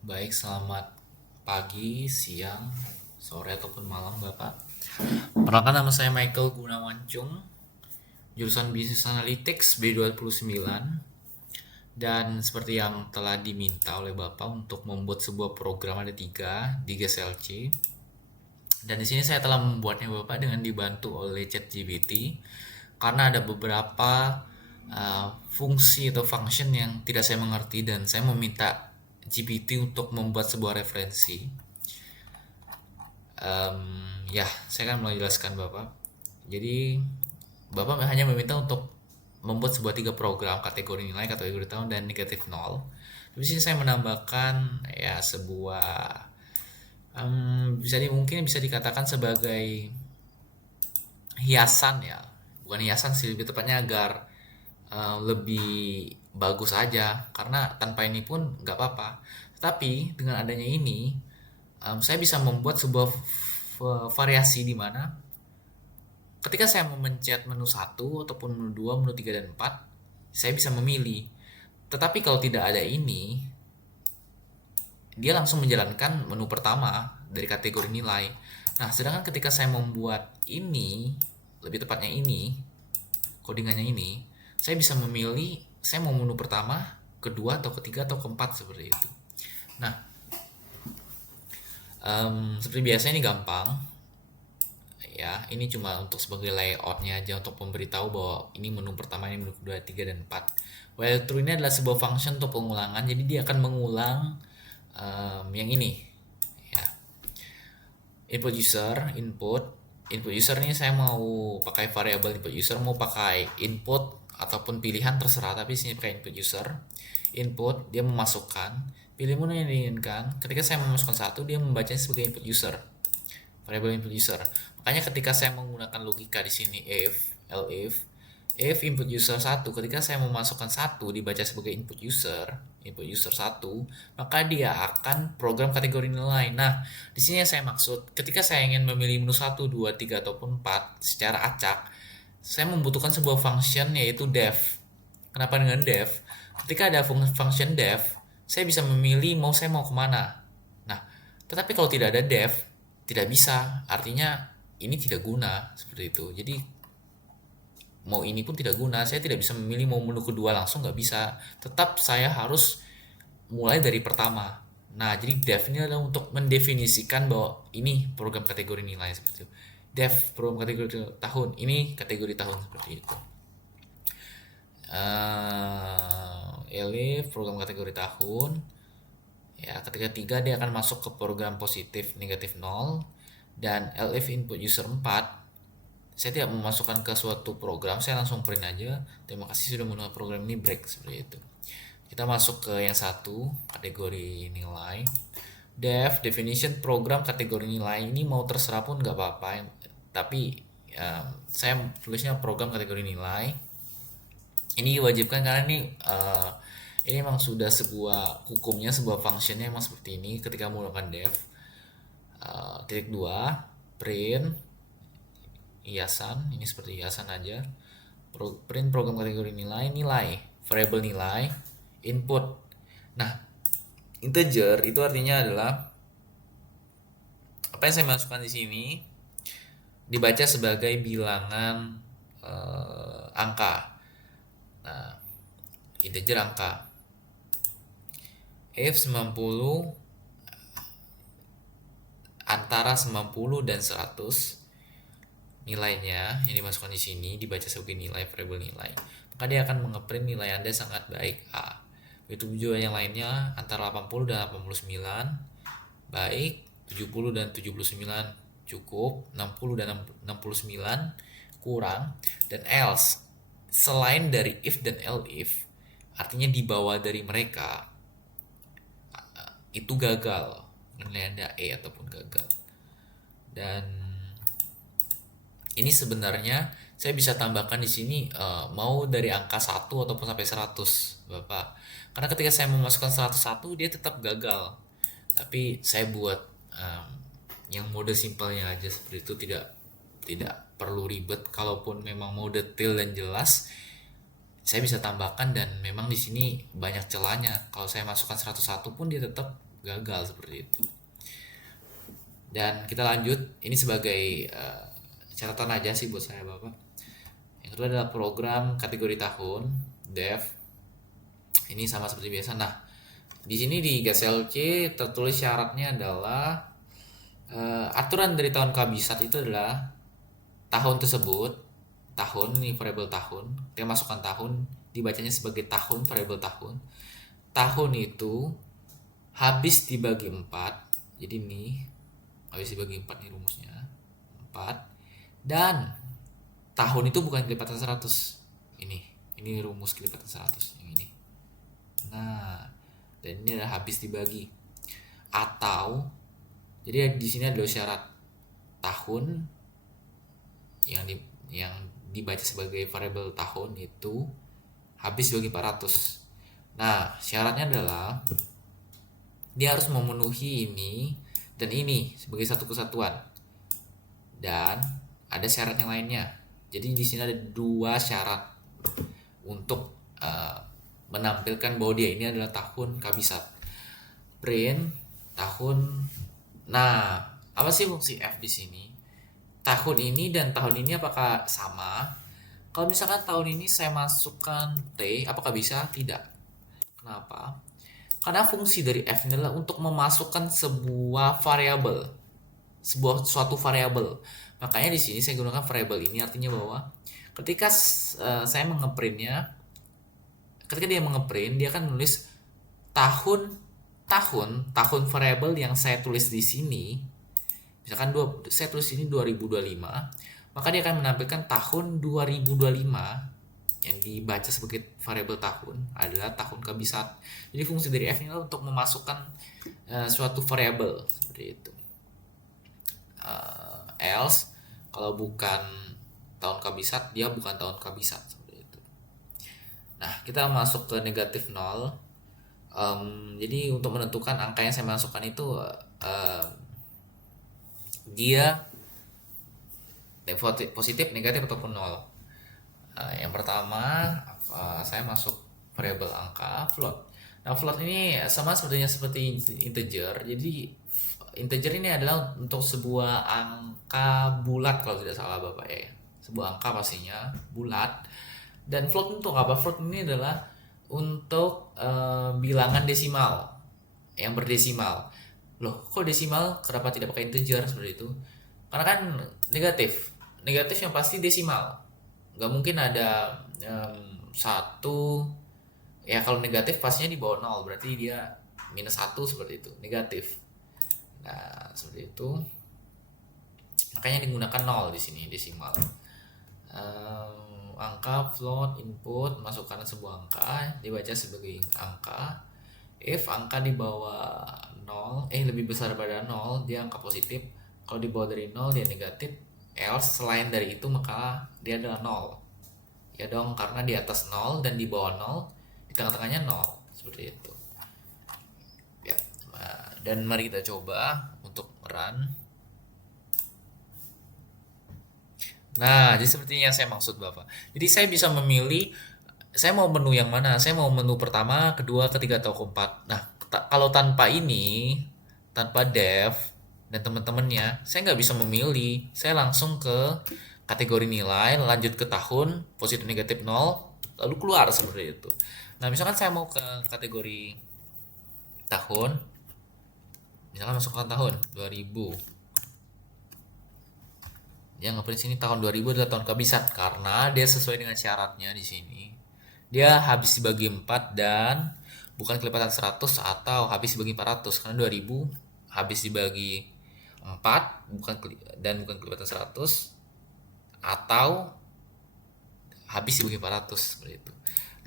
Baik, selamat pagi, siang, sore ataupun malam Bapak. Perkenalkan nama saya Michael Gunawan Chung, jurusan Business Analytics B29. Dan seperti yang telah diminta oleh Bapak untuk membuat sebuah program ada tiga di GSLC. Dan di sini saya telah membuatnya Bapak dengan dibantu oleh ChatGPT karena ada beberapa fungsi atau function yang tidak saya mengerti dan saya meminta GPT untuk membuat sebuah referensi. Ya, saya akan mulai jelaskan Bapak. Jadi, Bapak hanya meminta untuk membuat sebuah tiga program kategori nilai, kategori tahun, dan negatif nol. Di sini saya menambahkan ya sebuah mungkin bisa dikatakan sebagai hiasan ya, bukan hiasan sih, lebih tepatnya agar lebih bagus aja. Karena tanpa ini pun nggak apa-apa. Tetapi dengan adanya ini, saya bisa membuat sebuah variasi di mana ketika saya memencet menu satu ataupun menu 2, menu 3 dan 4, saya bisa memilih. Tetapi kalau tidak ada ini, dia langsung menjalankan menu pertama dari kategori nilai. Nah, sedangkan ketika saya membuat ini, lebih tepatnya ini, codingannya ini, saya bisa memilih saya mau menu pertama, kedua, atau ketiga, atau keempat seperti itu. Nah, seperti biasa ini gampang ya, ini cuma untuk sebagai layoutnya aja untuk memberitahu bahwa ini menu pertama, ini menu kedua, tiga, dan empat. While true ini adalah sebuah function untuk pengulangan, jadi dia akan mengulang yang ini ya. Input user, input user ini saya mau pakai variabel input user, mau pakai input ataupun pilihan terserah, tapi sini pakai input user. Input, dia memasukkan, pilih menu yang diinginkan. Ketika saya memasukkan satu, dia membacanya sebagai input user, variabel input user. Makanya ketika saya menggunakan logika di sini if input user satu, ketika saya memasukkan satu dibaca sebagai input user satu, maka dia akan program kategori nilai. Nah, di sini yang saya maksud, ketika saya ingin memilih menu 1, 2, 3 ataupun 4 secara acak, saya membutuhkan sebuah function yaitu def. Kenapa dengan def? Ketika ada function def, saya bisa memilih saya mau kemana. Nah, tetapi kalau tidak ada def, tidak bisa. Artinya ini tidak guna seperti itu. Jadi mau ini pun tidak guna. Saya tidak bisa memilih mau menu kedua langsung, nggak bisa. Tetap saya harus mulai dari pertama. Nah, jadi def ini adalah untuk mendefinisikan bahwa ini program kategori nilai seperti itu. Def program kategori tahun, ini kategori tahun seperti itu. Elif program kategori tahun. Ya, ketika 3 dia akan masuk ke program positif negatif 0, dan elif input user 4, saya tidak memasukkan ke suatu program, saya langsung print aja. Terima kasih sudah menggunakan program ini, break seperti itu. Kita masuk ke yang satu, kategori nilai. Definition program kategori nilai, ini mau terserah pun nggak apa-apa, tapi saya tulisnya program kategori nilai. Ini diwajibkan karena ini memang sudah sebuah hukumnya, sebuah functionnya memang seperti ini ketika menggunakan def. Titik 2, print hiasan, ini seperti hiasan aja. Print program kategori nilai, variable nilai, input. Nah, integer itu artinya adalah apa yang saya masukkan di sini dibaca sebagai bilangan angka. Nah, integer angka. If 90 antara 90 dan 100, nilainya yang dimasukkan di sini dibaca sebagai nilai, variabel nilai, maka dia akan mengeprint nilai Anda sangat baik A. Begitu juga yang lainnya, antara 80 dan 89 baik, 70 dan 79 cukup, 60 dan 69 kurang, dan else selain dari if dan elif, artinya di bawah dari mereka itu gagal, nilai Anda E ataupun gagal. Dan ini sebenarnya saya bisa tambahkan di sini mau dari angka 1 ataupun sampai 100, Bapak. Karena ketika saya memasukkan 101 dia tetap gagal. Tapi saya buat yang mode simpelnya aja seperti itu, tidak perlu ribet. Kalaupun memang mau detail dan jelas, saya bisa tambahkan, dan memang di sini banyak celahnya. Kalau saya masukkan 101 pun dia tetap gagal seperti itu. Dan kita lanjut, ini sebagai catatan aja sih buat saya Bapak. Yang kedua adalah program kategori tahun dev. Ini sama seperti biasa. Nah, di sini di GSLC tertulis syaratnya adalah aturan dari tahun kehabisat itu adalah tahun tersebut, tahun ini variabel tahun, kita masukkan tahun, dibacanya sebagai tahun, variabel tahun. Tahun itu habis dibagi 4. Jadi ini habis dibagi 4 nih rumusnya. 4. Dan tahun itu bukan kelipatan 100. Ini rumus kelipatan 100 yang ini. Nah, dan ini adalah habis dibagi. Atau jadi di sini ada syarat tahun yang dibaca sebagai variabel tahun itu habis dibagi 400. Nah, syaratnya adalah dia harus memenuhi ini dan ini sebagai satu kesatuan. Dan ada syarat yang lainnya. Jadi di sini ada 2 syarat untuk menampilkan bahwa dia ini adalah tahun kehabisat. Print tahun. Nah, apa sih fungsi F di sini? Tahun ini dan tahun ini apakah sama? Kalau misalkan tahun ini saya masukkan T, apakah bisa? Tidak. Kenapa? Karena fungsi dari F ini adalah untuk memasukkan sebuah variabel, suatu variabel. Makanya di sini saya gunakan variabel ini, artinya bahwa ketika saya mengeprintnya, ketika dia mengeprint, dia akan menulis tahun variabel yang saya tulis di sini. Misalkan saya tulis ini 2025, maka dia akan menampilkan tahun 2025 yang dibaca sebagai variabel tahun adalah tahun kehabisat. Jadi fungsi dari F ini adalah untuk memasukkan suatu variabel seperti itu. Else kalau bukan tahun kehabisat, dia bukan tahun kehabisat seperti itu. Nah, kita masuk ke negatif 0. Jadi untuk menentukan angka yang saya masukkan itu dia positif, negatif ataupun 0. Yang pertama saya masuk variabel angka float. Nah, float ini sama seperti integer. Jadi integer ini adalah untuk sebuah angka bulat kalau tidak salah Bapak ya. Sebuah angka pastinya bulat. Dan float untuk apa? Float ini adalah untuk bilangan desimal yang berdesimal. Loh, kok desimal? Kenapa tidak pakai integer seperti itu? Karena kan negatif yang pasti desimal. Nggak mungkin ada 1. Ya kalau negatif pastinya di bawah 0, berarti dia -1 seperti itu, negatif. Nah, seperti itu. Makanya digunakan 0 di sini, desimal. Angka float input, masukkan sebuah angka, dibaca sebagai angka. If angka di bawah 0, lebih besar daripada 0, dia angka positif. Kalau di bawah dari 0, dia negatif. Else selain dari itu maka dia adalah 0. Ya dong, karena di atas 0 dan di bawah 0, di tengah-tengahnya 0. Seperti itu. Ya. Nah, dan mari kita coba untuk run. Nah, jadi seperti yang saya maksud Bapak. Jadi saya bisa memilih saya mau menu yang mana. Saya mau menu pertama, kedua, ketiga, atau keempat. Nah, kalau tanpa ini, tanpa dev dan teman-temannya, saya nggak bisa memilih. Saya langsung ke kategori nilai, lanjut ke tahun, positif negatif 0, lalu keluar seperti itu. Nah, misalkan saya mau ke kategori tahun, misalkan masukkan tahun 2000. Dia ngeprint sini tahun 2000 adalah tahun kehabisat karena dia sesuai dengan syaratnya di sini. Dia habis dibagi 4 dan bukan kelipatan 100 atau habis dibagi 400 karena 2000 habis dibagi 4 bukan kelipatan 100 atau habis dibagi 400 seperti itu.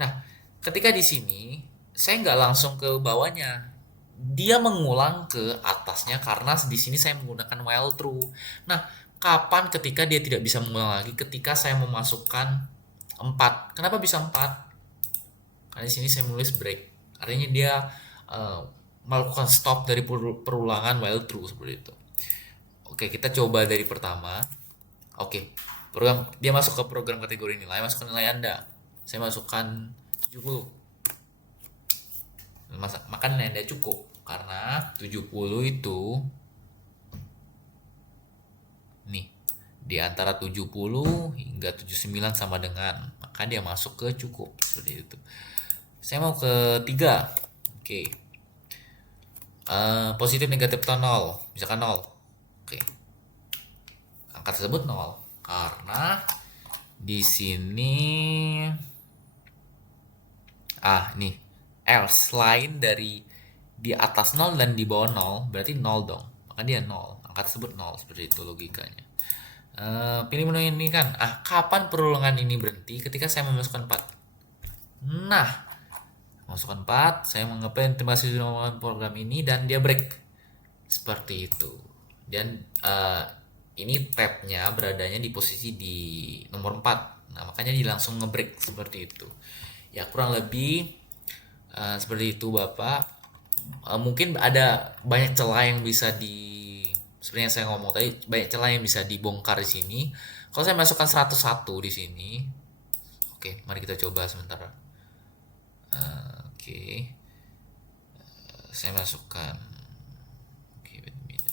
Nah, ketika di sini saya nggak langsung ke bawahnya, dia mengulang ke atasnya karena di sini saya menggunakan while true. Nah, kapan ketika dia tidak bisa mengulang lagi? Ketika saya memasukkan 4. Kenapa bisa 4? Karena di sini saya menulis break. Artinya dia melakukan stop dari perulangan while true seperti itu. Oke, kita coba dari pertama. Oke, dia masuk ke program kategori nilai, masukkan nilai Anda. Saya masukkan 70. makan yang tidak cukup karena 70 itu nih di antara 70 hingga 79 sama dengan, maka dia masuk ke cukup seperti itu. Saya mau ke 3. Oke. Positif negatif atau 0, misalkan 0. Oke. Angka tersebut 0 karena di sini nih else lain dari di atas 0 dan di bawah 0 berarti 0 dong, maka dia 0, angka tersebut 0, seperti itu logikanya. Pilih menu ini kan, kapan perulangan ini berhenti? Ketika saya memasukkan 4. Nah, masukkan 4, saya mengapain, terima kasih sudah melakukan program ini, dan dia break seperti itu. Dan ini tabnya beradanya di posisi di nomor 4, nah makanya dia langsung ngebreak seperti itu ya, kurang lebih seperti itu Bapak. Mungkin ada banyak celah yang bisa seperti yang saya ngomong tadi, banyak celah yang bisa dibongkar di sini. Kalau saya masukkan 101 di sini, oke, mari kita coba sebentar. Oke, saya masukkan. Oke, wait a minute.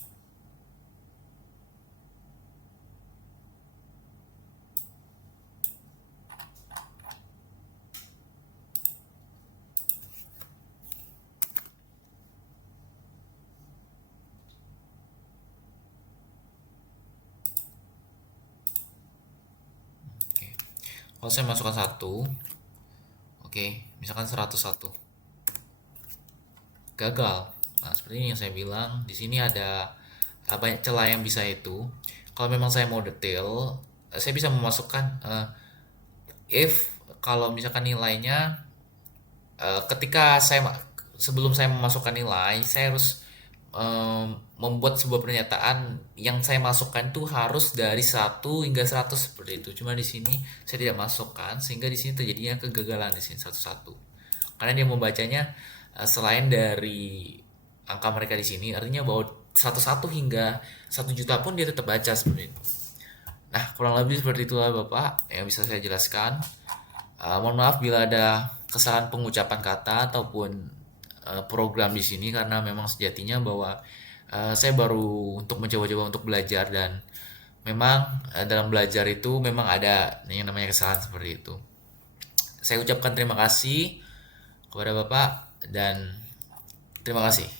Oke, kalau saya masukkan 1, oke, misalkan 101, gagal. Nah, seperti yang saya bilang, di sini ada banyak celah yang bisa itu. Kalau memang saya mau detail, saya bisa memasukkan if kalau misalkan nilainya ketika sebelum saya memasukkan nilai, saya harus membuat sebuah pernyataan yang saya masukkan tuh harus dari 1 hingga 100 seperti itu. Cuma di sini saya tidak masukkan, sehingga di sini terjadinya kegagalan di sini 101. Karena dia membacanya selain dari angka mereka di sini, artinya bahwa 101 hingga 1 juta pun dia tetap baca seperti itu. Nah, kurang lebih seperti itulah Bapak yang bisa saya jelaskan. Mohon maaf bila ada kesalahan pengucapan kata ataupun program di sini, karena memang sejatinya bahwa saya baru untuk mencoba-coba untuk belajar, dan memang dalam belajar itu memang ada yang namanya kesalahan seperti itu. Saya ucapkan terima kasih kepada Bapak dan terima kasih.